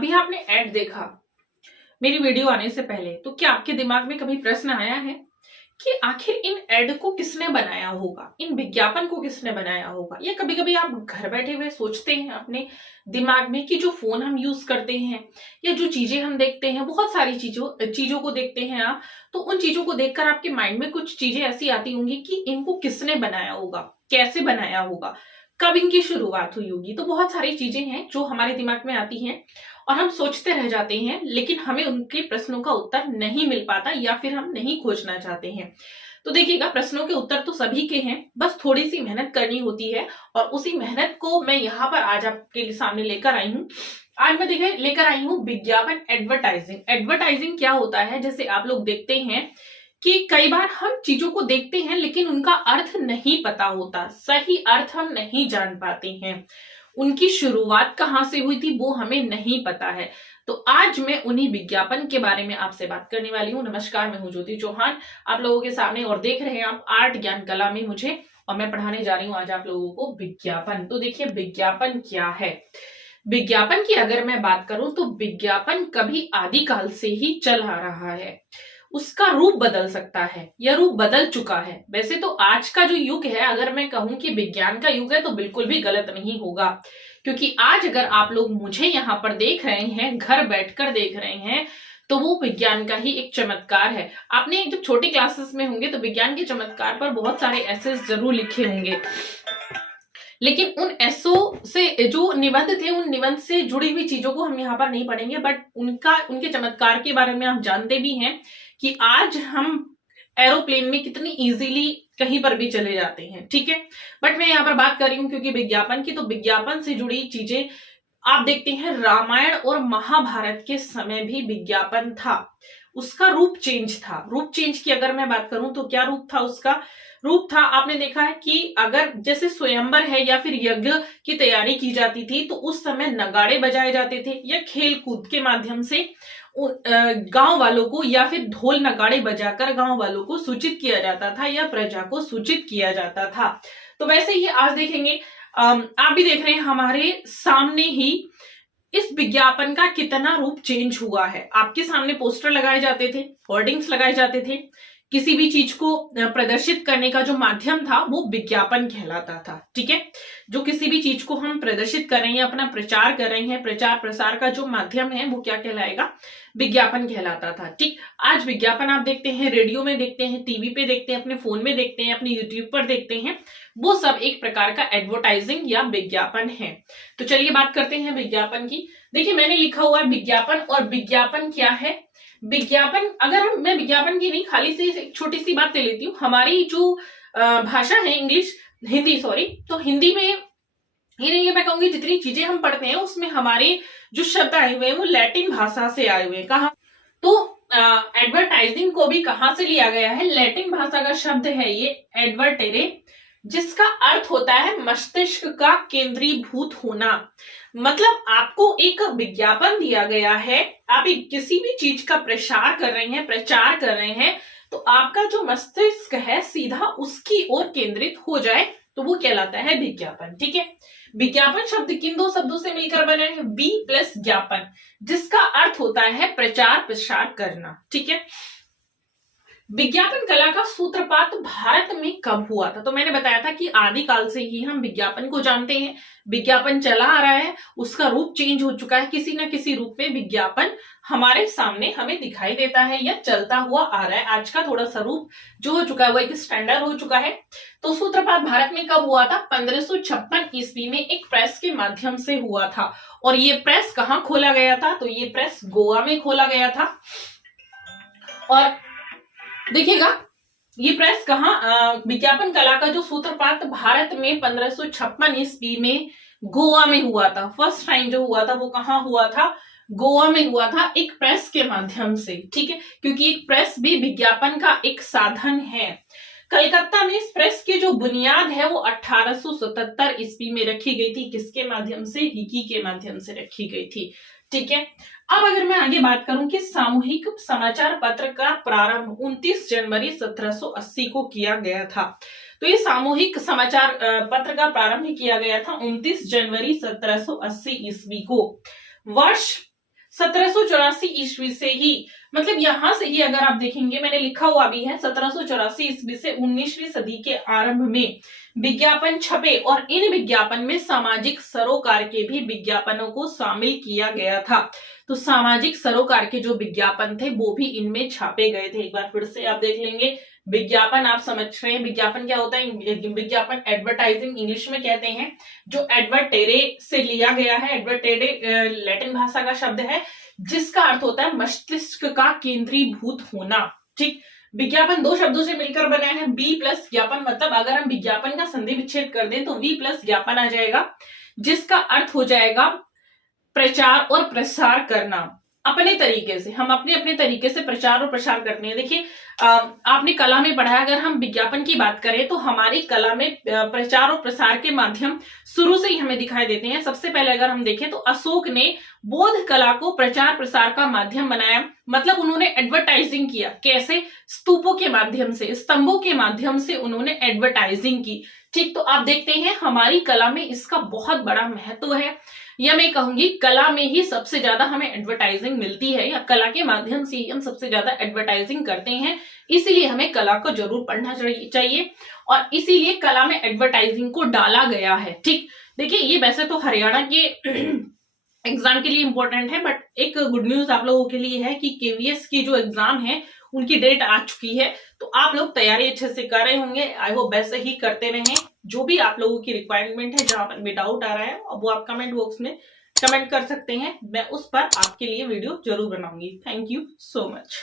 अभी आपने ऐड देखा मेरी वीडियो आने से पहले, तो क्या आपके दिमाग में कभी प्रश्न आया है कि आखिर इन ऐड को किसने बनाया होगा, इन विज्ञापन को किसने बनाया होगा? या कभी कभी आप घर बैठे हुए सोचते हैं अपने दिमाग में कि जो फोन हम यूज करते हैं या जो चीजें हम देखते हैं, बहुत सारी चीजों को देखते हैं आप, तो उन चीजों को देखकर आपके माइंड में कुछ चीजें ऐसी आती होंगी कि इनको किसने बनाया होगा, कैसे बनाया होगा, कब इनकी शुरुआत हुई होगी। तो बहुत सारी चीजें हैं जो हमारे दिमाग में आती हैं और हम सोचते रह जाते हैं, लेकिन हमें उनके प्रश्नों का उत्तर नहीं मिल पाता या फिर हम नहीं खोजना चाहते हैं। तो देखिएगा, प्रश्नों के उत्तर तो सभी के हैं, बस थोड़ी सी मेहनत करनी होती है और उसी मेहनत को मैं यहाँ पर आज आपके सामने लेकर आई हूँ। आज मैं देखिए लेकर आई हूँ विज्ञापन, एडवर्टाइजिंग। एडवर्टाइजिंग क्या होता है, जैसे आप लोग देखते हैं कि कई बार हम चीजों को देखते हैं लेकिन उनका अर्थ नहीं पता होता, सही अर्थ हम नहीं जान पाते हैं, उनकी शुरुआत कहाँ से हुई थी वो हमें नहीं पता है। तो आज मैं उन्हीं विज्ञापन के बारे में आपसे बात करने वाली हूँ। नमस्कार, मैं हूँ ज्योति चौहान, आप लोगों के सामने, और देख रहे हैं आप आर्ट ज्ञान कला में मुझे, और मैं पढ़ाने जा रही हूँ आज आप लोगों को विज्ञापन। तो देखिए विज्ञापन क्या है। विज्ञापन की अगर मैं बात करूं तो विज्ञापन कभी आदिकाल से ही चल आ रहा है, उसका रूप बदल सकता है या रूप बदल चुका है। वैसे तो आज का जो युग है, अगर मैं कहूं कि विज्ञान का युग है, तो बिल्कुल भी गलत नहीं होगा, क्योंकि आज अगर आप लोग मुझे यहाँ पर देख रहे हैं, घर बैठकर देख रहे हैं, तो वो विज्ञान का ही एक चमत्कार है। आपने जब छोटे क्लासेस में होंगे तो विज्ञान के चमत्कार पर बहुत सारे ऐसे जरूर लिखे होंगे, लेकिन उन एसओ से जो निबंध थे, उन निबंध से जुड़ी हुई चीजों को हम यहाँ पर नहीं पढ़ेंगे, बट उनके चमत्कार के बारे में आप जानते भी हैं कि आज हम एरोप्लेन में कितनी इजीली कहीं पर भी चले जाते हैं, ठीक है। बट मैं यहाँ पर बात कर रही हूँ क्योंकि विज्ञापन की, तो विज्ञापन से जुड़ी चीजें आप देखते हैं रामायण और महाभारत के समय भी विज्ञापन था, उसका रूप चेंज था। रूप चेंज की अगर मैं बात करूं तो क्या रूप था उसका? रूप था, आपने देखा है कि अगर जैसे स्वयंवर है या फिर यज्ञ की तैयारी की जाती थी तो उस समय नगाड़े बजाए जाते थे, या खेल कूद के माध्यम से गांव वालों को या फिर ढोल नगाड़े बजाकर गांव वालों को सूचित किया जाता था या प्रजा को सूचित किया जाता था। तो वैसे ही आज देखेंगे, आप भी देख रहे हैं हमारे सामने ही इस विज्ञापन का कितना रूप चेंज हुआ है। आपके सामने पोस्टर लगाए जाते थे, होर्डिंग्स लगाए जाते थे, किसी भी चीज को प्रदर्शित करने का जो माध्यम था वो विज्ञापन कहलाता था, ठीक है। जो किसी भी चीज को हम प्रदर्शित कर रहे हैं, अपना प्रचार कर रहे हैं, प्रचार प्रसार का जो माध्यम है वो क्या कहलाएगा? विज्ञापन कहलाता था, ठीक। आज विज्ञापन आप देखते हैं, रेडियो में देखते हैं, टीवी पे देखते हैं, अपने फोन में देखते हैं, अपने यूट्यूब पर देखते हैं, वो सब एक प्रकार का एडवर्टाइजिंग या विज्ञापन है। तो चलिए बात करते हैं विज्ञापन की। देखिए मैंने लिखा हुआ है विज्ञापन, और विज्ञापन क्या है? विज्ञापन, अगर मैं विज्ञापन की नहीं, खाली से एक छोटी सी बात ले लेती हूँ। हमारी जो भाषा है इंग्लिश, हिंदी सॉरी, तो हिंदी में ये नहीं है, मैं कहूंगी जितनी चीजें हम पढ़ते हैं उसमें हमारे जो शब्द आए हुए हैं वो लैटिन भाषा से आए हुए हैं। कहा तो एडवर्टाइजिंग को भी कहां से लिया गया है? लैटिन भाषा का शब्द है ये एडवर्टेरे, जिसका अर्थ होता है मस्तिष्क का केंद्रीभूत होना। मतलब आपको एक विज्ञापन दिया गया है, आप किसी भी चीज का प्रसार कर रहे हैं, प्रचार कर रहे हैं, तो आपका जो मस्तिष्क है सीधा उसकी ओर केंद्रित हो जाए, तो वो कहलाता है विज्ञापन, ठीक है। विज्ञापन शब्द किन दो शब्दों से मिलकर बने हैं? बी प्लस ज्ञापन, जिसका अर्थ होता है प्रचार प्रसार करना, ठीक है। विज्ञापन कला का सूत्रपात भारत में कब हुआ था? तो मैंने बताया था कि आदिकाल से ही हम विज्ञापन को जानते हैं, विज्ञापन चला आ रहा है, उसका रूप चेंज हो चुका है, किसी ना किसी रूप में विज्ञापन हमारे सामने हमें दिखाई देता है या चलता हुआ आ रहा है। आज का थोड़ा सा रूप जो हो चुका है वो एक स्टैंडर्ड हो चुका है। तो सूत्रपात भारत में कब हुआ था? 1556 ईस्वी में एक प्रेस के माध्यम से हुआ था। और ये प्रेस कहाँ खोला गया था? तो ये प्रेस गोवा में खोला गया था। और देखिएगा ये प्रेस कहाँ, विज्ञापन कला का जो सूत्रपात भारत में 1556 ईस्वी में गोवा में हुआ था। फर्स्ट टाइम जो हुआ था वो कहाँ हुआ था? गोवा में हुआ था, एक प्रेस के माध्यम से, ठीक है, क्योंकि एक प्रेस भी विज्ञापन का एक साधन है। कलकत्ता में इस प्रेस की जो बुनियाद है वो 1877 ईस्वी में रखी गई थी। किसके माध्यम से? हिकी के माध्यम से रखी गई थी, ठीक है। अब अगर मैं आगे बात करूं कि सामूहिक समाचार पत्र का प्रारंभ 29 जनवरी 1780 को किया गया था, तो ये सामूहिक समाचार पत्र का प्रारंभ किया गया था 29 जनवरी 1780 ईस्वी को। वर्ष 1784 ईस्वी से ही, मतलब यहां से ही अगर आप देखेंगे मैंने लिखा हुआ भी है 1784 ईस्वी से 19वीं सदी के आरंभ में विज्ञापन छपे और इन विज्ञापन में सामाजिक सरोकार के भी विज्ञापनों को शामिल किया गया था। तो सामाजिक सरोकार के जो विज्ञापन थे वो भी इनमें छापे गए थे। एक बार फिर से आप देख लेंगे, विज्ञापन आप समझ रहे हैं, विज्ञापन क्या होता है? विज्ञापन एडवर्टाइजिंग इंग्लिश में कहते हैं, जो एडवर्टेरे से लिया गया है। एडवर्टेरे लैटिन भाषा का शब्द है जिसका अर्थ होता है मस्तिष्क का केंद्रीभूत होना। ठीक, विज्ञापन दो शब्दों से मिलकर बना है, बी प्लस ज्ञापन, मतलब अगर हम विज्ञापन का संधि विच्छेद कर दें तो वी प्लस ज्ञापन आ जाएगा, जिसका अर्थ हो जाएगा प्रचार और प्रसार करना। अपने तरीके से हम अपने अपने तरीके से प्रचार और प्रसार करते हैं। देखिए आपने कला में पढ़ा है, अगर हम विज्ञापन की बात करें तो हमारी कला में प्रचार और प्रसार के माध्यम शुरू से ही हमें दिखाई देते हैं। सबसे पहले अगर हम देखें तो अशोक ने बौद्ध कला को प्रचार प्रसार का माध्यम बनाया, मतलब उन्होंने एडवर्टाइजिंग किया। कैसे? स्तूपों के माध्यम से, स्तंभों के माध्यम से उन्होंने एडवर्टाइजिंग की। ठीक, तो आप देखते हैं हमारी कला में इसका बहुत बड़ा महत्व है, या मैं कहूंगी कला में ही सबसे ज्यादा हमें एडवर्टाइजिंग मिलती है, या कला के माध्यम से ही हम सबसे ज्यादा एडवर्टाइजिंग करते हैं। इसीलिए हमें कला को जरूर पढ़ना चाहिए और इसीलिए कला में एडवर्टाइजिंग को डाला गया है। ठीक, देखिए ये वैसे तो हरियाणा के एग्जाम के लिए इंपॉर्टेंट है, बट एक गुड न्यूज आप लोगों के लिए है कि केवीएस की जो एग्जाम है उनकी डेट आ चुकी है, तो आप लोग तैयारी अच्छे से कर रहे होंगे। आई होप वैसे ही करते रहें। जो भी आप लोगों की रिक्वायरमेंट है, जहां पर भी डाउट आ रहा है, अब वो आप कमेंट बॉक्स में कमेंट कर सकते हैं, मैं उस पर आपके लिए वीडियो जरूर बनाऊंगी। Thank you so much.